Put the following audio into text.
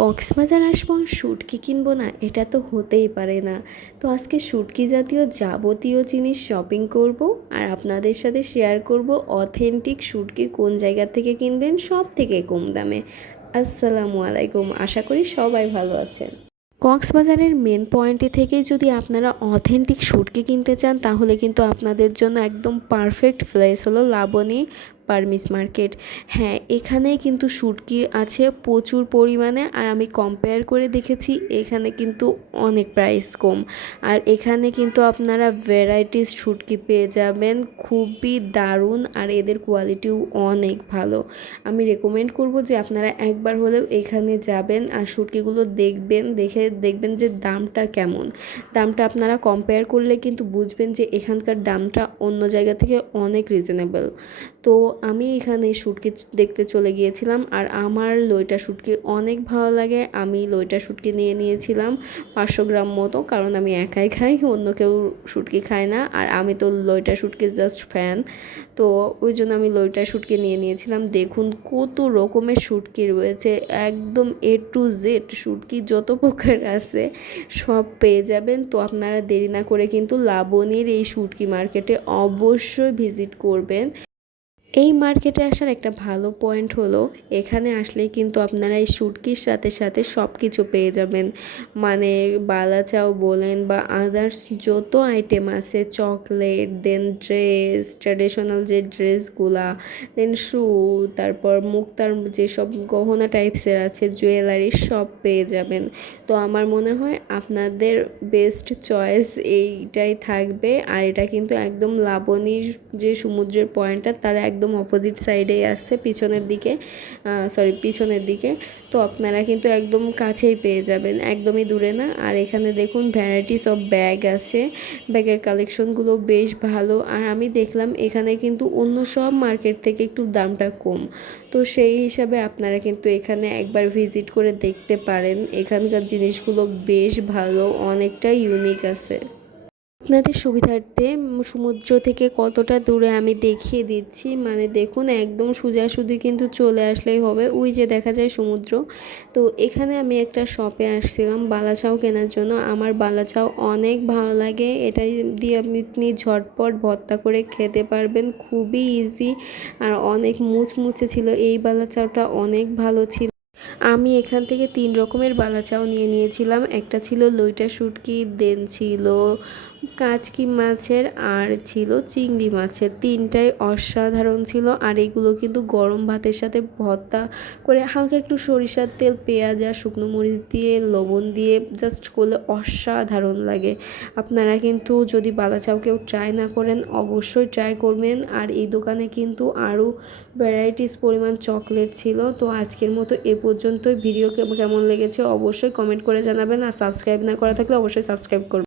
কক্সবাজার আসব, শুটকি কিনবো না, এটা তো হতেই পারে না। তো আজকে শুটকি জাতীয় যাবতীয় জিনিস শপিং করব আর আপনাদের সাথে শেয়ার করব অথেন্টিক শুটকি কোন জায়গা থেকে কিনবেন, সব থেকে কম দামে। আসসালামু আলাইকুম, আশা করি সবাই ভালো আছেন। কক্সবাজারের মেন পয়েন্টে থেকে যদি আপনারা অথেন্টিক শুটকি কিনতে চান, তাহলে কিন্তু আপনাদের জন্য একদম পারফেক্ট প্লেস হলো লাবণী পারমিস মার্কেট। হ্যাঁ এখানে কিন্তু শুটকি আছে প্রচুর পরিমাণে আর আমি কম্পেয়ার করে দেখেছি, এখানে কিন্তু অনেক প্রাইস কম। আর এখানে কিন্তু আপনারা ভ্যারাইটিস শুটকি পেয়ে যাবেন, খুবই দারুণ আর এদের কোয়ালিটিও অনেক ভালো। আমি রেকমেন্ড করব যে আপনারা একবার হলেও এখানে যাবেন আর শুটকিগুলো দেখবেন, দেখে দেখবেন যে দামটা কেমন। দামটা আপনারা কম্পেয়ার করলে কিন্তু বুঝবেন যে এখানকার দামটা অন্য জায়গা থেকে অনেক রিজনেবল তো আমি এখানে শুটকি দেখতে চলে গিয়েছিলাম আর আমার লইটা শুটকি অনেক ভালো লাগে। আমি লইটা শুটকি নিয়ে নিয়েছিলাম পাঁচশো গ্রাম মতো, কারণ আমি একাই খাই, অন্য কেউ শুটকি খায় না। আর আমি তো লইটা শুটকি জাস্ট ফ্যান তো ওই জন্য আমি লইটা শুটকি নিয়ে নিয়েছিলাম। দেখুন কত রকমের শুটকি রয়েছে, একদম এ টু জেড শুটকি যত প্রকার আছে, সব পেয়ে যাবেন। তো আপনারা দেরি না করে কিন্তু লাবণীর এই শুটকি মার্কেটে অবশ্যই ভিজিট করবেন। এই মার্কেটে আসার একটা ভালো পয়েন্ট হলো, এখানে আসলে কিন্তু আপনারা এই শুটকির সাথে সাথে সব কিছু পেয়ে যাবেন। মানে বালাচাও বলেন বা আদার্স যত আইটেম আছে চকলেট দেন ড্রেস ট্র্যাডিশনাল যে ড্রেসগুলা দেন শু তারপর মুক্তার যেসব গহনা টাইপসের আছে জুয়েলারি সব পেয়ে যাবেন। তো আমার মনে হয় আপনাদের বেস্ট চয়েস এইটাই থাকবে, আর এটা কিন্তু একদম লাবণীর যে সমুদ্রের পয়েন্টটা তার এক একদম অপোজিট সাইডেই আসছে, পিছনের দিকে সরি পিছনের দিকে। তো আপনারা কিন্তু একদম কাছেই পেয়ে যাবেন, একদমই দূরে না। আর এখানে দেখুন ভ্যারাইটিস অফ ব্যাগ আছে। ব্যাগের কালেকশনগুলো বেশ ভালো। আর আমি দেখলাম এখানে কিন্তু অন্য সব মার্কেট থেকে একটু দামটা কম। তো সেই হিসাবে আপনারা কিন্তু এখানে একবার ভিজিট করে দেখতে পারেন। এখানকার জিনিসগুলো বেশ ভালো, অনেকটা ইউনিক আছে। আপনাদের সুবিধার্থে সমুদ্র থেকে কতটা দূরে আমি দেখিয়ে দিচ্ছি। মানে দেখুন, একদম সোজাসুজি কিন্তু চলে আসলেই হবে। ওই যে দেখা যায় সমুদ্র। তো এখানে আমি একটা শপে আসছিলাম বালাচাও কেনার জন্য। আমার বালাচাও অনেক ভালো লাগে। এটা দিয়ে আপনি ঝটপট ভর্তা করে খেতে পারবেন। খুবই ইজি আর অনেক মুচমুচে ছিল। এই বালাচাওটা অনেক ভালো ছিল। আমি এখান থেকে তিন রকমের বালাচাও নিয়ে নিয়েছিলাম। একটা ছিল লইটা শুটকি, দেন ছিল কাচকি মাছের আর ছিল চিংড়ি মাছের। তিনটাই অসাধারণ ছিল আর এগুলো কিন্তু গরম ভাতের সাথে ভর্তা করে হালকা একটু সরিষার তেল, পেঁয়াজ আর শুকনো মরিচ দিয়ে, লবণ দিয়ে জাস্ট করলে অসাধারণ লাগে। আপনারা কিন্তু যদি বালাচাও কেউ ট্রাই না করেন, অবশ্যই ট্রাই করবেন। আর এই দোকানে কিন্তু আরও ভ্যারাইটিস পরিমাণ চকলেট ছিল। তো আজকের মতো এ পর্যন্তই। ভিডিও কেমন লেগেছে অবশ্যই কমেন্ট করে জানাবেন। আর সাবস্ক্রাইব না করা থাকলে অবশ্যই সাবস্ক্রাইব করবেন।